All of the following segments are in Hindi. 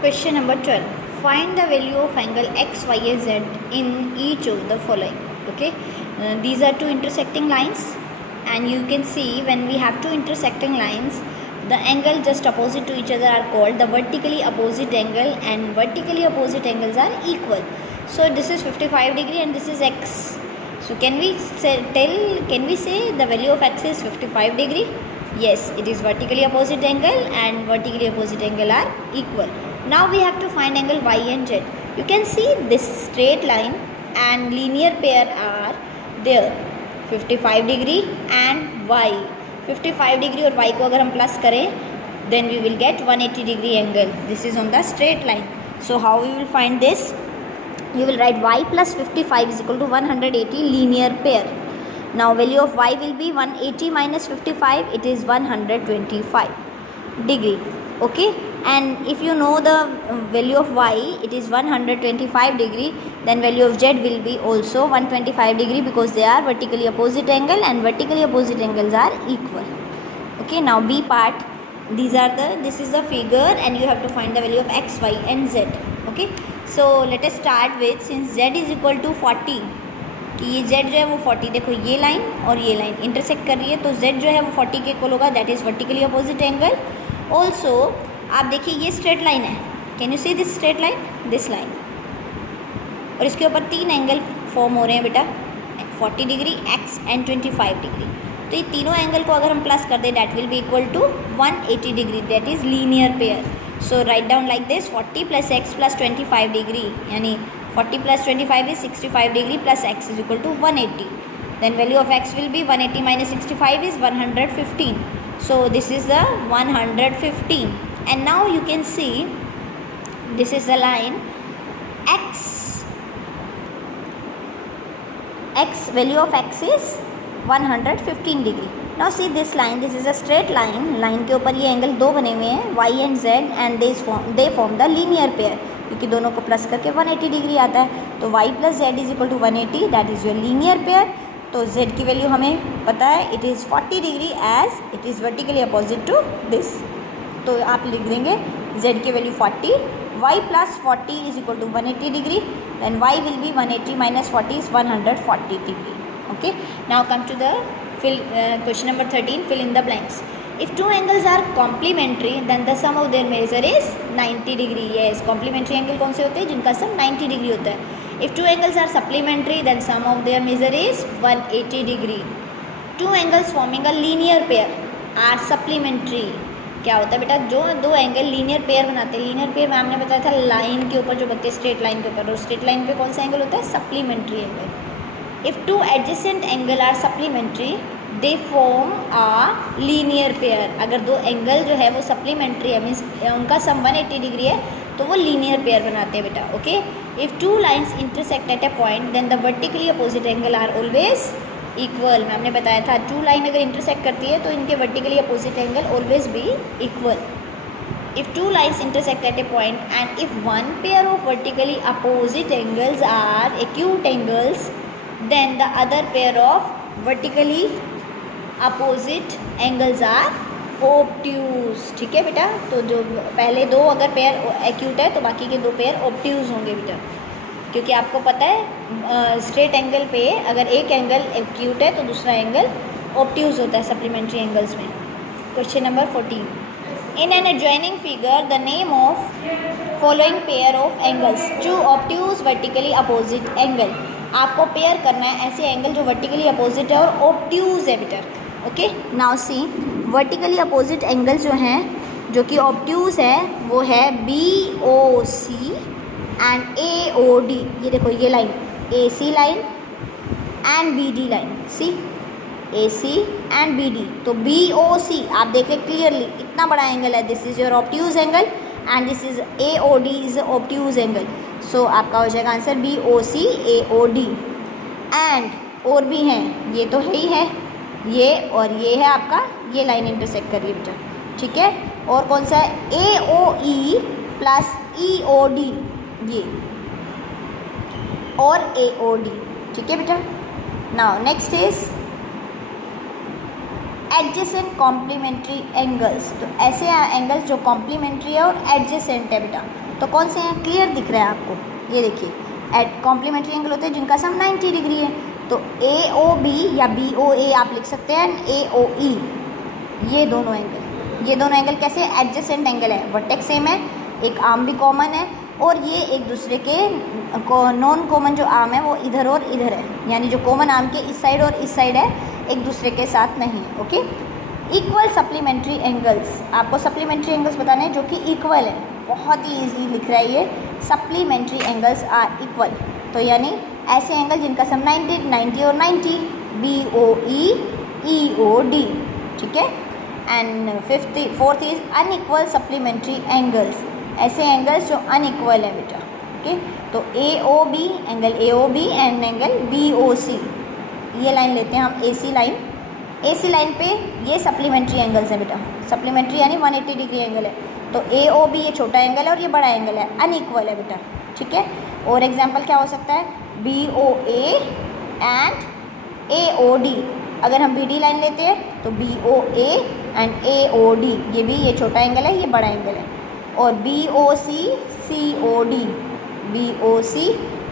Question number 12. Find the value of angle x, y, and z in each of the following. Okay, these are two intersecting lines, and you can see when we have two intersecting lines, the angle just opposite to each other are called the vertically opposite angle, and vertically opposite angles are equal. So this is 55 degree and this is x. So can we say the value of x is 55 degree? Yes, it is vertically opposite angle and vertically opposite angle are equal. Now we have to find angle y and z. You can see this straight line and linear pair are there, 55 degree and y. 55 degree और y को अगर हम प्लस करें then we will get 180 degree angle. This is on the straight line. So how we will find this? You will write y plus 55 is equal to 180 linear pair. Now value of y will be 180 minus 55, it is 125 degree. Okay, and if you know the value of y, it is 125 degree, then value of z will be also 125 degree because they are vertically opposite angle and vertically opposite angles are equal. Okay, now B part, this is the figure and you have to find the value of x, y and z. Okay, so let us start with, since z is equal to 40, कि ये z जो है वो 40, देखो ये लाइन और ये लाइन इंटरसेक्ट कर रही है, तो z जो है वो 40 के इक्वल होगा, that is vertically opposite angle. Also आप देखिए ये स्ट्रेट लाइन है, can you see this straight line, this line, और इसके ऊपर तीन एंगल फॉर्म हो रहे हैं बेटा, 40 डिग्री, x एंड 25 डिग्री. तो ये तीनों एंगल को अगर हम प्लस कर दें that will be equal to 180 degree, that is linear pair. So write down like this, 40 plus x plus 25 degree, यानी 40 plus 25 is 65 degree plus x is equal to 180. Then value of x will be 180 minus 65 is 115. So this is the 115. And now you can see this is the line x value of x is 115 degree. Now see this line, this is a straight line. line के ऊपर ये एंगल दो बने हुए हैं y and z and they form the linear pair, क्योंकि दोनों को प्लस करके 180 डिग्री आता है. तो y plus z is equal to 180, that is your linear pair. तो z की वैल्यू हमें पता है, it is 40 degree as it is vertically opposite to this. तो आप लिख देंगे z की वैल्यू 40, y plus 40 is equal to 180 degree, then y will be 180 minus 40 is 140 degree. Okay, now come to the question number 13, fill in the blanks. If two angles are complementary, then the sum of their measure is 90 degree. Yes, complementary angle कौन से होते हैं, जिनका sum 90 degree होता है. If two angles are supplementary, then sum of their measure is 180 degree. Two angles forming a linear pair are supplementary. क्या होता है बेटा, जो दो एंगल लीनियर पेयर बनाते हैं, लीनियर पेयर में हमने बताया था लाइन के ऊपर जो बनते हैं, स्ट्रेट लाइन के ऊपर, और स्ट्रेट लाइन पे कौन सा एंगल होता है, supplementary angle. If two adjacent angle are supplementary, they form a linear pair. अगर दो एंगल जो है वो सप्लीमेंट्री है, मीन्स उनका सम 180 डिग्री है, तो वो लीनियर पेयर बनाते हैं बेटा. Okay, if two lines intersect at a point then the vertically opposite angle are always equal. मैं हमने बताया था टू लाइन अगर इंटरसेक्ट करती है तो इनके vertically opposite angle always be equal. If two lines intersect at a point and if one pair of vertically opposite angles are acute angles, then the other pair of vertically opposite angles are obtuse. ठीक है बेटा, तो जो पहले दो अगर पेयर एक्यूट है तो बाकी के दो पेयर obtuse होंगे बेटा, क्योंकि आपको पता है स्ट्रेट एंगल पे अगर एक एंगल एक्यूट है तो दूसरा एंगल obtuse होता है सप्लीमेंट्री एंगल्स में. Question number 14. In an adjoining figure, the name of following pair of angles, two obtuse vertically opposite angle. आपको पेयर करना है ऐसे एंगल जो वर्टिकली अपोजिट है और ऑब्ट्यूज है बेटा. Okay, now see vertically opposite angle जो हैं जो कि ऑब्ट्यूज है वो है BOC एंड AOD. ये देखो ये line AC line and BD line, see AC and BD. तो BOC आप देख रहे क्लियरली, इतना बड़ा एंगल है, this is your obtuse angle and this is AOD is obtuse angle. So आपका हो जाएगा आंसर BOC AOD. एंड और भी हैं, ये तो है ही है, ये और ये है आपका, ये लाइन इंटरसेक्ट कर रही है बेटा. ठीक है, और कौन सा है, AOE प्लस EOD, ये और AOD. ठीक है बेटा. Now next is adjacent complementary angles, तो ऐसे एंगल्स जो कॉम्प्लीमेंट्री है और एडजेसेंट है बेटा, तो कौन से हैं, क्लियर दिख रहा है आपको, ये देखिए कॉम्प्लीमेंट्री एंगल होते हैं जिनका सम 90 डिग्री है, तो AOB या BOA आप लिख सकते हैं, AOE, ये दोनों एंगल कैसे, एडजेसेंट एंगल है, वर्टेक्स सेम है, एक आर्म भी कॉमन है, और ये एक दूसरे के नॉन कॉमन जो आर्म है वो इधर और इधर है, यानी जो कॉमन आर्म के इस साइड और इस साइड है, एक दूसरे के साथ नहीं है। ओके, इक्वल सप्लीमेंट्री एंगल्स, आपको सप्लीमेंट्री एंगल्स बताने हैं जो कि इक्वल है, बहुत ही ईजी लिख रहा है ये, सप्लीमेंट्री एंगल्स आर इक्वल, तो यानी ऐसे एंगल जिनका सम 90 और 90, BOE EOD, ठीक है। And fourth is unequal supplementary angles, ऐसे एंगल्स जो अनइक्वल है बेटा। ओके, तो AOB angle AOB and angle BOC, ये लाइन लेते हैं हम, AC लाइन पे ये सप्लीमेंट्री एंगल्स है बेटा, सप्लीमेंट्री यानी 180 डिग्री एंगल है, तो AOB ये छोटा एंगल है और ये बड़ा एंगल है, अनइक्वल है बेटा, ठीक है। और एग्जांपल क्या हो सकता है, BOA एंड AOD, अगर हम BD लाइन लेते हैं तो BOA एंड AOD, ये छोटा एंगल है, ये बड़ा एंगल है, और BOC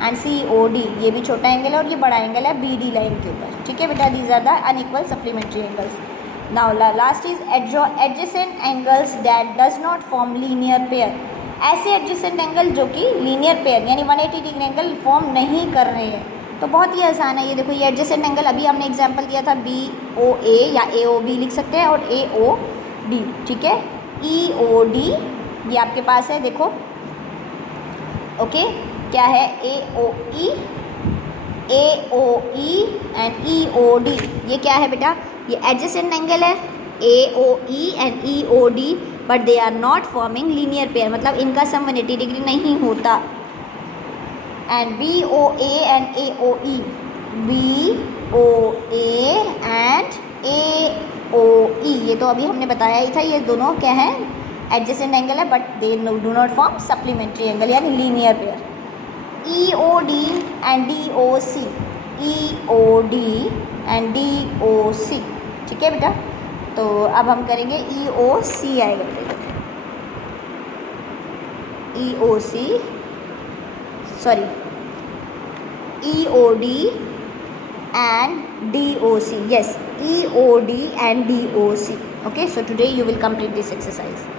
एंड COD, ये भी छोटा एंगल है और ये बड़ा एंगल है BD लाइन के ऊपर, ठीक है बेटा। These are the unequal supplementary angles. Now last is adjacent angles that does not form linear pair, ऐसे एडजेसेंट एंगल जो कि लीनियर पेयर यानी 180 डिग्री एंगल फॉर्म नहीं कर रहे हैं, तो बहुत ही आसान है। ये देखो, ये एडजेसेंट एंगल अभी हमने एग्जांपल दिया था, BOA या AOB लिख सकते हैं, और AOD, ठीक है। EOD ये आपके पास है, देखो, ओके, क्या है, AOE एंड EOD, ये क्या है बेटा, ये एडजेसेंट एंगल है, AOE and EOD, but they are not forming linear pair, मतलब इनका सम 180 डिग्री नहीं होता। And BOA and AOE, BOA and AOE, ये तो अभी हमने बताया ही था, ये दोनों क्या है, एडजेसेंट एंगल है, but they do not form supplementary angle यानी linear pair. EOD and DOC, EOD and DOC, ठीक है बेटा। तो अब हम करेंगे EOC आएगा, EOD and DOC, yes, EOD and DOC. Okay, so today you will complete this exercise.